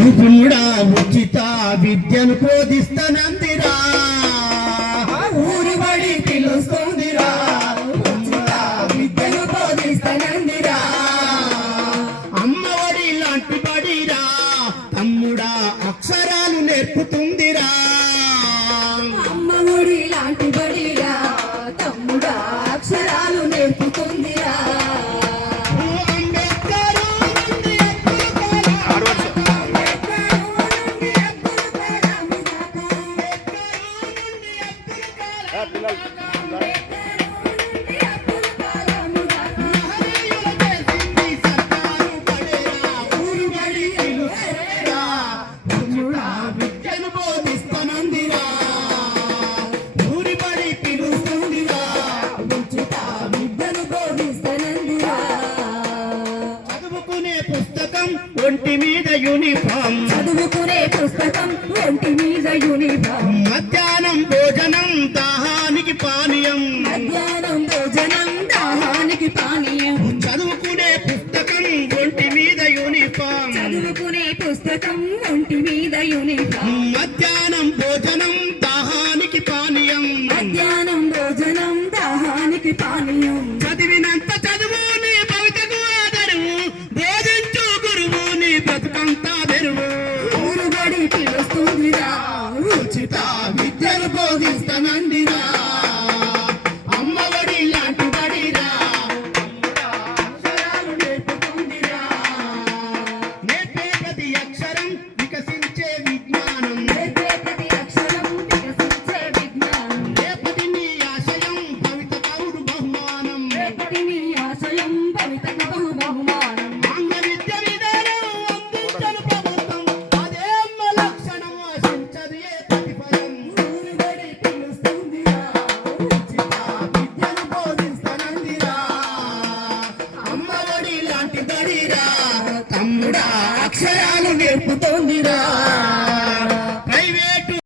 కూడా ఉచిత విద్యను బోధిస్తానందిరా ఊరి బడి పిలుస్తుందిరా ఉచిత విద్యను బోధిస్తానందిరా అమ్మఒడి లాంటి బడిరా తమ్ముడా అక్షరాలు నేర్పుతుందిరా అమ్మఒడి లాంటి బడిరా తమ్ముడా అక్షరాలు నేర్పుతుందిరా ఒంటి మీద యూనిఫామ్ చదువుకునే పుస్తకం ఒంటి మీద యూనిఫామ్ మధ్యాహ్నం భోజనం దాహానికి పానీయం మధ్యాహ్నం భోజనం దాహానికి పానీయం చదువుకునే పుస్తకం ఒంటి మీద యూనిఫామ్ చదువుకునే పుస్తకం ఒంటి మీద యూనిఫామ్ మధ్యాహ్నం భోజనం దాహానికి పానీయం మధ్యాహ్నం భోజనం దాహానికి పానీయం చదివినంత చదువు నీ భవితకు ఆదరువు బోధించు గురువు నీ బ్రతుకంతా బెరువు ఊరుబడి పిలుస్తుందిరా ఉచిత విద్యను బోధిస్తానందిరా అమ్మఒడి లాంటి బడిరా అక్షరాలు నేర్పుతుందిరా నేర్పే ప్రతి అక్షరం వికసించే విజ్ఞానం నేర్పే ప్రతి అక్షరం వికసించే విజ్ఞానం రేపటి నీ ఆశయం భవిత పౌరు బహుమానం రేపటి నీ ఆశయం భవితకు బహుమానం ఆంగ్ల విద్య విధానం అందించను ప్రభుత్వం అదే అమ్మ లక్షణం ఆశించదు ఏ ప్రతిఫలం ఊరుబడి పిలుస్తుందిరా ఉచిత విద్యను బోధిస్తానందిరా అమ్మఒడి లాంటి బడిరా తమ్ముడా అక్షరాలు నేర్పుతోందిరా